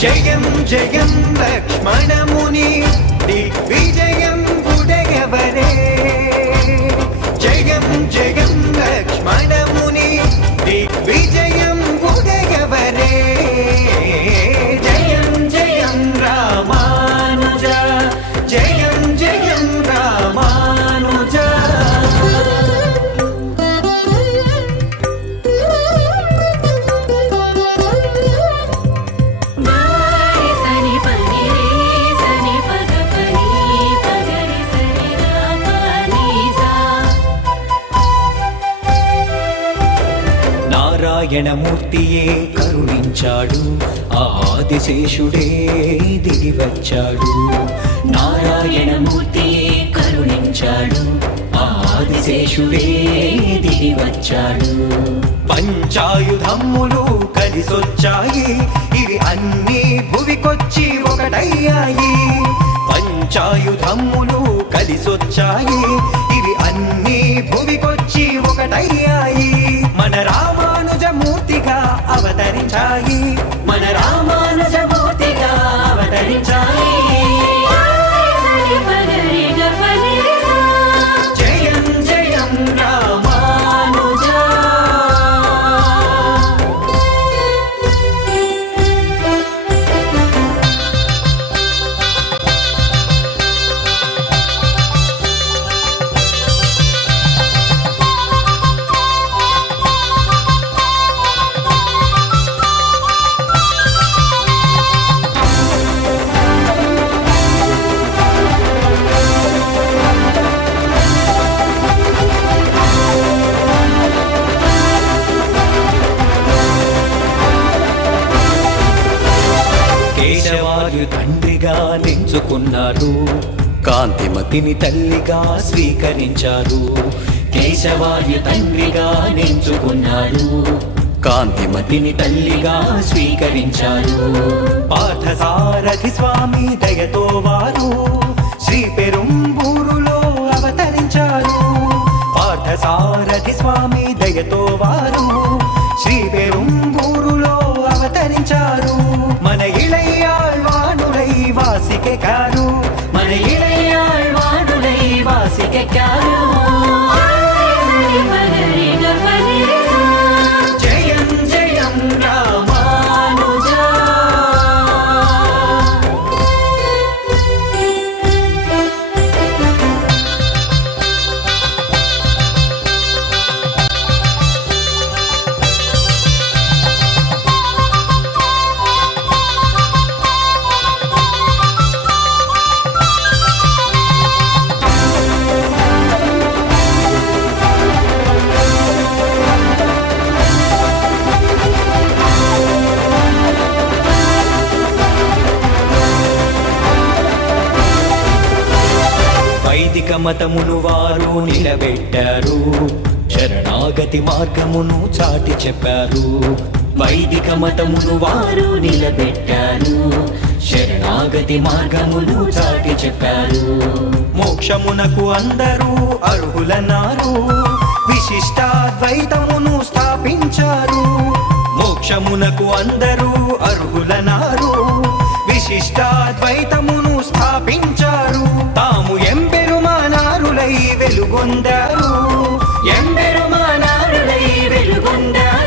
జయం జయం లక్ష్మణముని దిగ్విజయం ఉడయవరే జయం జయం లక్ష్మణముని దిగ్విజయం ఉడయవరే జయం జయం రామానుజ జయం జయం రామానుజ నారాయణమూర్తియే కరుణించాడు ఆదిశేషుడే దిగివచ్చాడు నారాయణమూర్తియే కరుణించాడు ఆదిశేషుడే దిగివచ్చాడు పంచాయుధమ్ములు కలిసొచ్చాయి ఇవి అన్నీ భువికొచ్చి ఒకటయ్యాయి పంచాయుధమ్ములు కలిసొచ్చాయి ఇవి అన్నీ భువికొచ్చి ఒకటయ్యాయి మన రామానుజమూర్తిగా అవతరించాయి మన రామానుజమూర్తిగా అవతరించాయి జయం జయం రామానుజ కేశవాలు తండ్రిగా నించుకున్నారు కాంతిమతిని తల్లిగా స్వీకరించారు కేశవాలు తండ్రిగా నించుకున్నారు కాంతిమతిని తల్లిగా స్వీకరించారు పార్థసారథి స్వామి దయతో వారు శ్రీ పెరుంబూరులో అవతరించారు పార్థసారథి స్వామి దయతో వారు శ్రీ పెరుంబూరులో అవతరించారు మన ఇళయాళ్వాణులై వాసికెక్కారు మన ఇళయాళ్వాణులై వాసికెక్కారు జయం జయం రామానుజ వైదిక మతమును వారు నిలబెట్టారు శరణాగతి మార్గమును చాటి చెప్పారు వైదిక మతమును వారు నిలబెట్టారు శరణాగతి మార్గమును చాటి చెప్పారు మోక్షమునకు అందరూ అర్హులన్నారు విశిష్టాద్వైతమును స్థాపించారు మోక్షమునకు అందరూ అర్హులన్నారు విశిష్టాద్వైతమును స్థాపించారు తాము ఎంబెరుమానారులై వెలుగొందారు ఎంబెరుమానారులై వెలుగొందారు